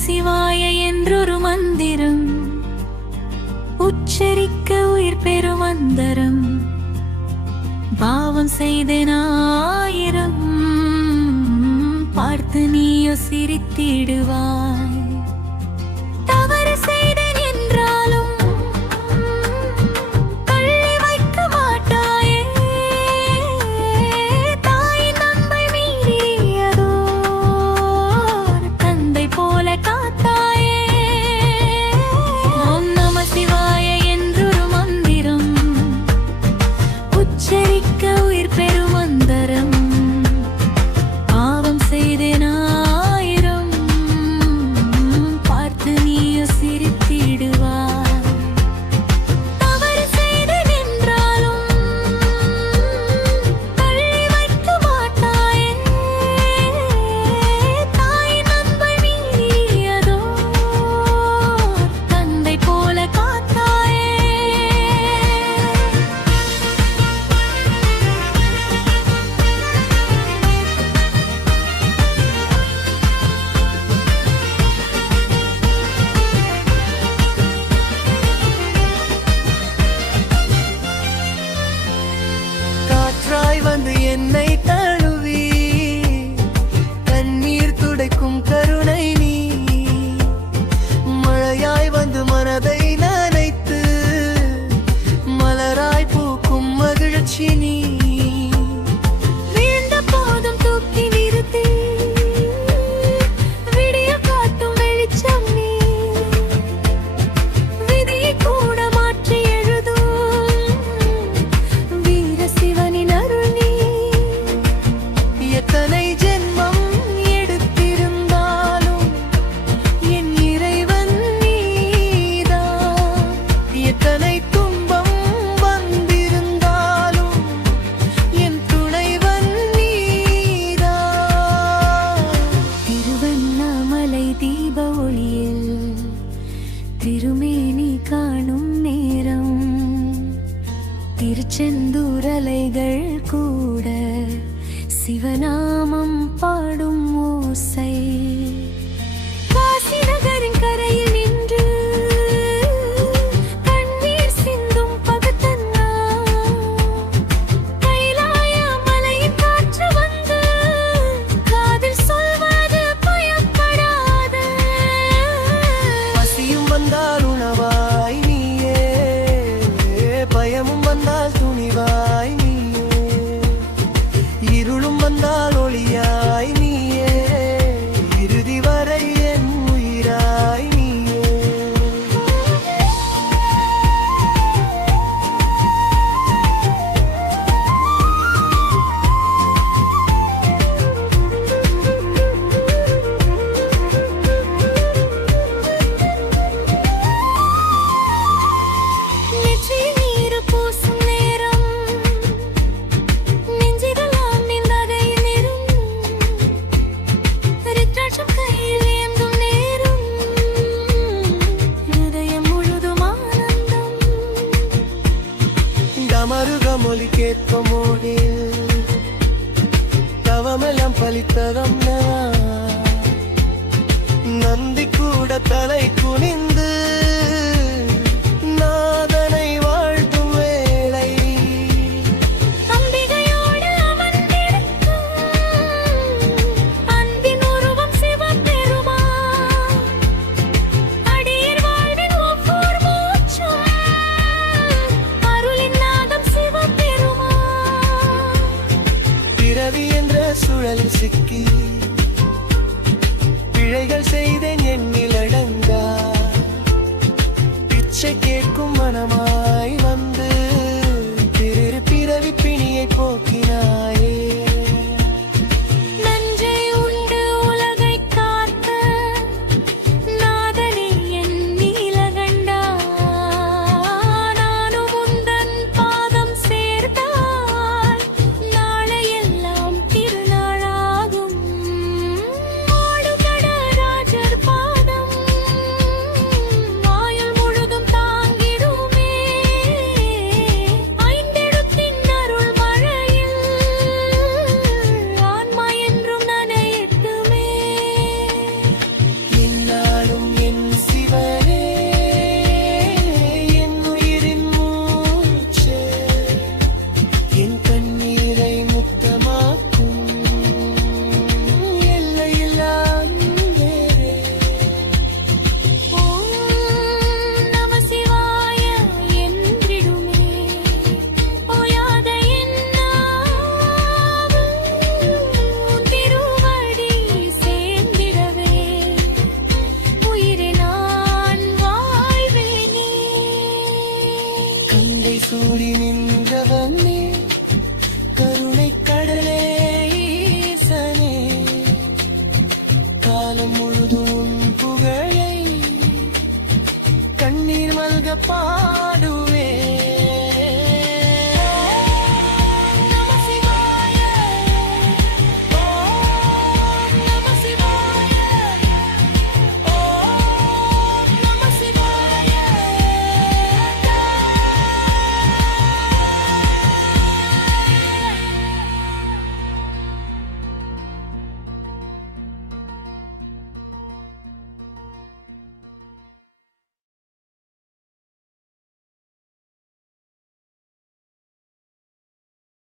சிவாய என்றொரு மந்திரம் உச்சரிக்க உயிர் பெறும் மந்திரம். பாவம் செய்தனாயிரம் பார்த்து நீயோ சிரித்திடுவாய். தவறு செய்தேன் என்றாலும் தள்ளி வைக்க மாட்டாயே. தாயின் அன்பை மீறியதோ தந்தை போல காத்தாயே. ஓம் நம சிவாய என்றொரு மந்திரம் உச்சரிக்க உயிர் பெறும் மந்திரம். பாவம் செய்தேனாயிரம் பார்த்து நீயோ சிரித்திடுவாய். தவறு செய்தேன் என்றாலும் தள்ளி வைக்க மாட்டாயே. தாயின் அன்பை மீறியதோ தந்தை போல காத்தாயே. காற்றாய் வந்து என்னை தழுவி கண்ணீர் துடைக்கும் கருணை நீ. மழையாய் வந்து மனதை நனைத்து மலராய் பூக்கும் மகிழ்ச்சி நீ. வீழ்ந்த போதும் தூக்கி நிறுத்தி விடிய காட்டும் வெளிச்சம் நீ. விதியை கூட மாற்றி எழுதும் வீர சிவனின் அருள் நீ. எத்தனை ஜென்மம் எடுத்திருந்தாலும் என் இறைவன் நீதான். எத்தனை துன்பம் வந்திருந்தாலும் என் துணைவன் நீதான். திருவண்ணாமலை தீப ஒளியில் திருமேனி காணும் நேரம். திருச்செந்தூர் அலைகள் கூட சிவநாமம் பாடும் ஓசை. காசி நகரின் கரையில் நின்று கண்ணீர் சிந்தும் பகத்தன்னா. கைலாய மலையின் காற்று வந்து காதில் சொல்வது பயப்படாத. பசியும் வந்தால் உணவாய் நீயே, பயமும் வந்தால் துணிவாய் நீயே, இருளும் வந்தால் ஒளியாய் நீயே, இறுதி வரை என் உயிராய் நீயே. நெற்றியில் நீர் பூசும் நேரம் நெஞ்சிடலாம் நின்றகையில் நிறும். ருத்ராட்சம் கையில் ஏந்தும் நேரம் ஹிருதயம் முழுதும் ஆனந்தம். டமருகமொலி கேட்கும் மோடில் தவமெல்லாம் பலித்ததம்னா. நந்தி கூட தலை குனிந்து நாதனை வாழ்த்தும் வேளை. அம்பிகையோடு அமர்ந்திருக்கும் அன்பின் உருவம் சிவபெருமான். அடியர் வாழ்வின் ஒவ்வொரு மூச்சும் அருளின் நாதம் சிவபெருமான். பிறவி என்ற சுழலில் சிக்கி பிழைகள் செய்தேன் எண்ணில் அடங்கா. பிச்சை கேட்கும் மனமாய் வந்து திரு பிறவி பிணியை போக்கினாயே. நஞ்சை உண்டு உலகை காத்த நாதனே என் நீலகண்டா. நானும் உந்தன் பாதம் சேர்த்தால் நாளையெல்லாம் திருநாளாகும். ஆடுகட ராஜ காலம் முழுதும் உன் புகழை கண்ணீர் மல்க பாடு